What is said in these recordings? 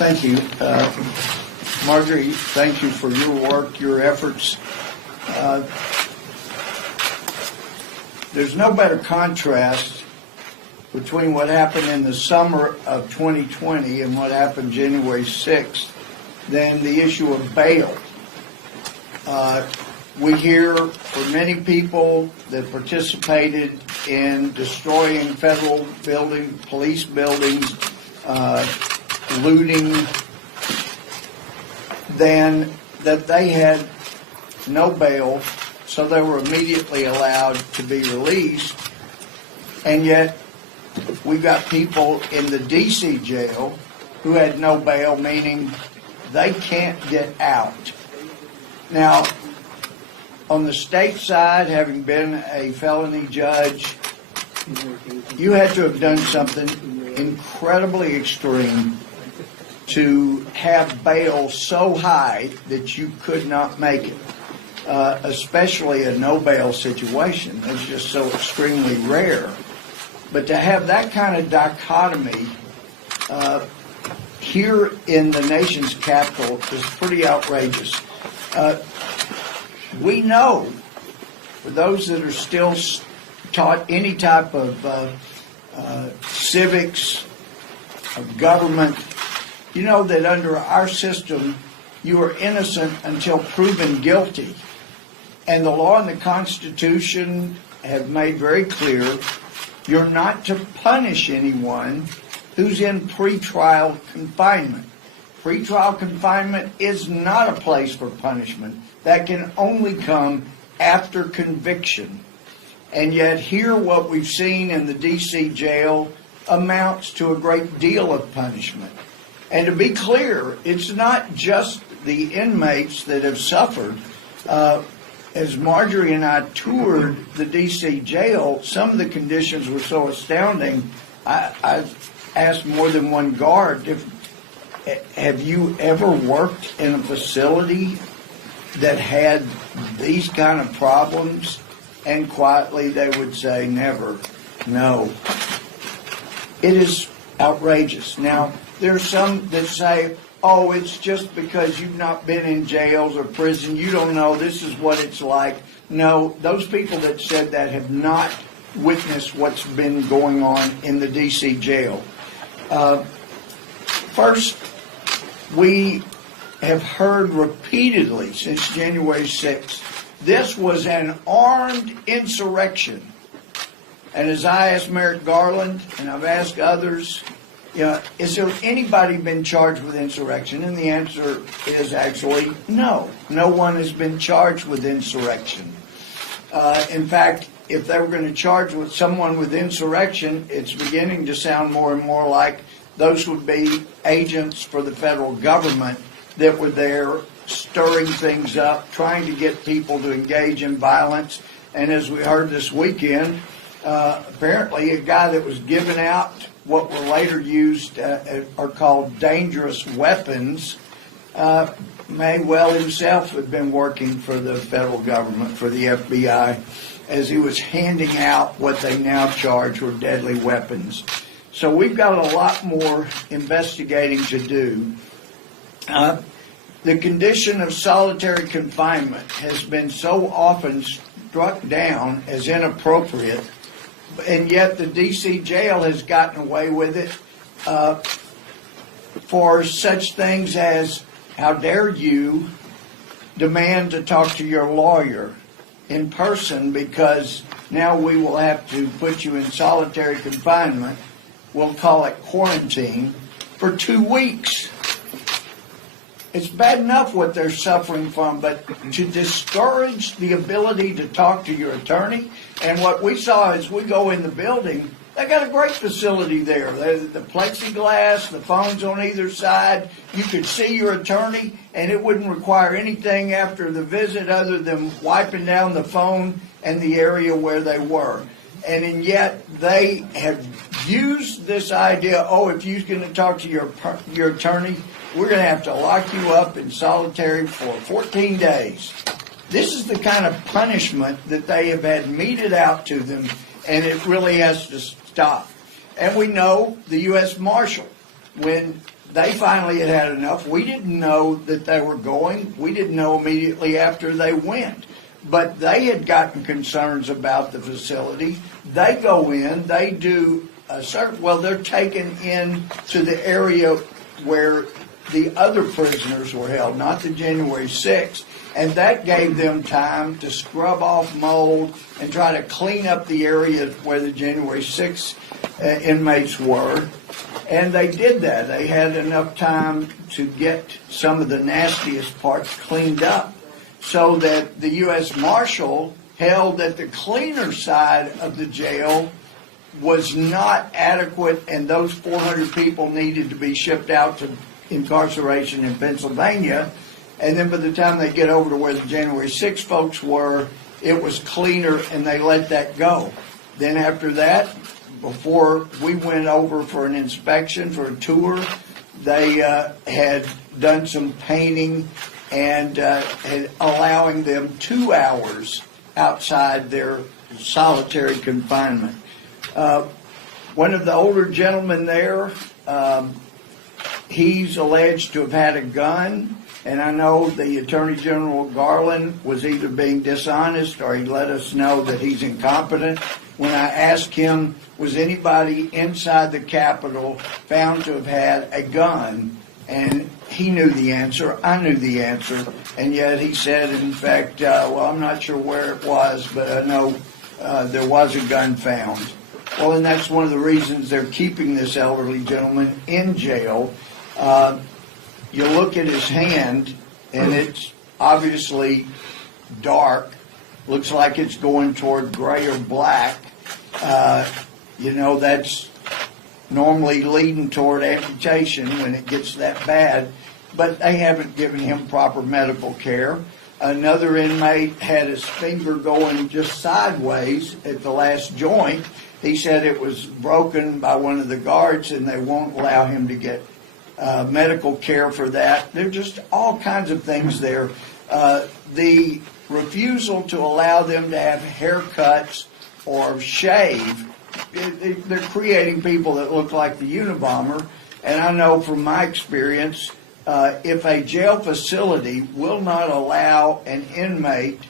Thank you. Marjorie, thank you for your work, your efforts. There's no better contrast between what happened in the summer of 2020 and what happened January 6th than the issue of bail. We hear from many people that participated in destroying federal buildings, police buildings, looting, then that they had no bail, so they were immediately allowed to be released. And yet we've got people in the D.C. jail who had no bail, meaning they can't get out. Now, on the state side, having been a felony judge, you had to have done something incredibly extreme to have bail so high that you could not make it, especially a no bail situation. It's just so extremely rare. But to have that kind of dichotomy here in the nation's capital is pretty outrageous. We know, for those that are still taught any type of civics, of government, you know that under our system, you are innocent until proven guilty. And the law and the Constitution have made very clear you're not to punish anyone who's in pretrial confinement. Pretrial confinement is not a place for punishment. That can only come after conviction. And yet here what we've seen in the D.C. jail amounts to a great deal of punishment. And to be clear, it's not just the inmates that have suffered. As Marjorie and I toured the D.C. jail, some of the conditions were so astounding, I asked more than one guard, have you ever worked in a facility that had these kind of problems? And quietly they would say, never, no. It is outrageous. Now, there are some that say, oh, it's just because you've not been in jails or prison, you don't know, this is what it's like. No, those people that said that have not witnessed what's been going on in the D.C. jail. First, we have heard repeatedly since January 6th, this was an armed insurrection. And as I asked Merrick Garland, and I've asked others, is there anybody been charged with insurrection? And the answer is actually no. No one has been charged with insurrection. In fact, if they were going to charge with someone with insurrection, it's beginning to sound more and more like those would be agents for the federal government that were there stirring things up, trying to get people to engage in violence. And as we heard this weekend, apparently a guy that was giving out what were later used are called dangerous weapons may well himself have been working for the federal government, for the FBI, as he was handing out what they now charge were deadly weapons. So we've got a lot more investigating to do. The condition of solitary confinement has been so often struck down as inappropriate, and yet the D.C. jail has gotten away with it for such things as, how dare you demand to talk to your lawyer in person because now we will have to put you in solitary confinement. We'll call it quarantine for 2 weeks. It's bad enough what they're suffering from, but to discourage the ability to talk to your attorney, and what we saw as we go in the building, they got a great facility there. The plexiglass, the phones on either side, you could see your attorney, and it wouldn't require anything after the visit other than wiping down the phone and the area where they were. And yet they have used this idea, if you're going to talk to your attorney, we're going to have to lock you up in solitary for 14 days. This is the kind of punishment that they have had meted out to them, and it really has to stop. And we know the U.S. Marshal, when they finally had enough. We didn't know that they were going. We didn't know immediately after they went. But they had gotten concerns about the facility. They go in, they do a certain, well, they're taken in to the area where the other prisoners were held, not the January 6th. And that gave them time to scrub off mold and try to clean up the area where the January 6th inmates were. And they did that. They had enough time to get some of the nastiest parts cleaned up, so that the U.S. Marshal held that the cleaner side of the jail was not adequate, and those 400 people needed to be shipped out to incarceration in Pennsylvania. And then by the time they get over to where the January 6 folks were, it was cleaner, and they let that go. Then after that, before we went over for an inspection, for a tour, they had done some painting and allowing them 2 hours outside their solitary confinement. One of the older gentlemen there, he's alleged to have had a gun, and I know the Attorney General Garland was either being dishonest or he let us know that he's incompetent. When I asked him, was anybody inside the Capitol found to have had a gun? And he knew the answer, I knew the answer, and yet he said, in fact, well, I'm not sure where it was, but I know there was a gun found. Well, and that's one of the reasons they're keeping this elderly gentleman in jail. You look at his hand, and it's obviously dark, looks like it's going toward gray or black. That's normally leading toward amputation when it gets that bad, but they haven't given him proper medical care. Another inmate had his finger going just sideways at the last joint. He said it was broken by one of the guards, and they won't allow him to get medical care for that. There are just all kinds of things there. The refusal to allow them to have haircuts or shave, they're creating people that look like the Unabomber. And I know from my experience, if a jail facility will not allow an inmate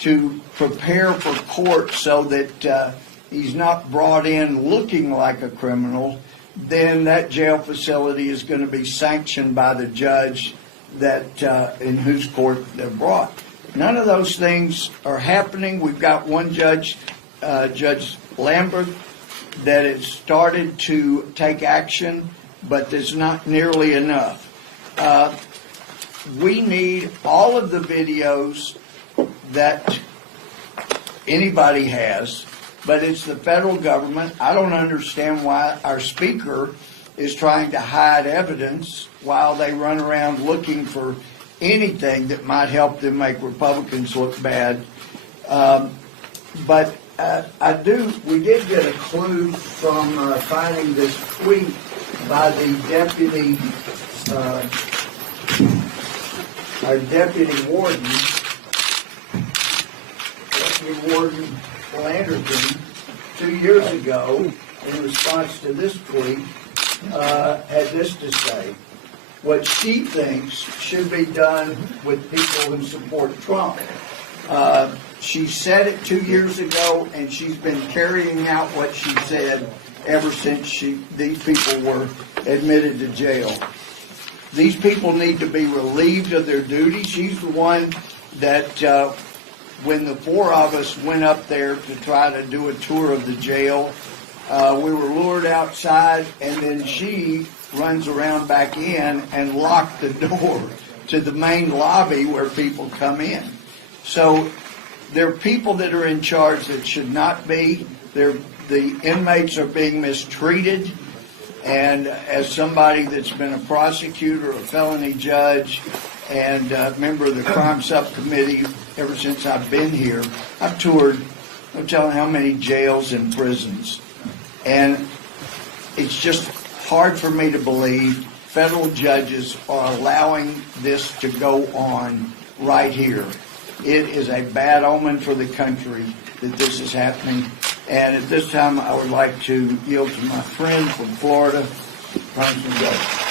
to prepare for court so that he's not brought in looking like a criminal, then that jail facility is going to be sanctioned by the judge that in whose court they're brought. None of those things are happening. We've got one judge, Judge Lambert, that has started to take action, but there's not nearly enough. We need all of the videos that anybody has, but it's the federal government. I don't understand why our speaker is trying to hide evidence while they run around looking for anything that might help them make Republicans look bad. But we did get a clue from finding this tweet by the deputy, our deputy warden, Warden Landerton, 2 years ago, in response to this tweet, had this to say: what she thinks should be done with people who support Trump. She said it 2 years ago, and she's been carrying out what she said ever since these people were admitted to jail. These people need to be relieved of their duty. She's the one that, when the four of us went up there to try to do a tour of the jail, we were lured outside, and then she runs around back in and locked the door to the main lobby where people come in. So there are people that are in charge that should not be. The inmates are being mistreated. And as somebody that's been a prosecutor, a felony judge, and a member of the crime subcommittee ever since I've been here, I've toured, I'm telling how many jails and prisons. And it's just hard for me to believe federal judges are allowing this to go on right here. It is a bad omen for the country that this is happening. And at this time, I would like to yield to my friend from Florida, Congressman Golmert.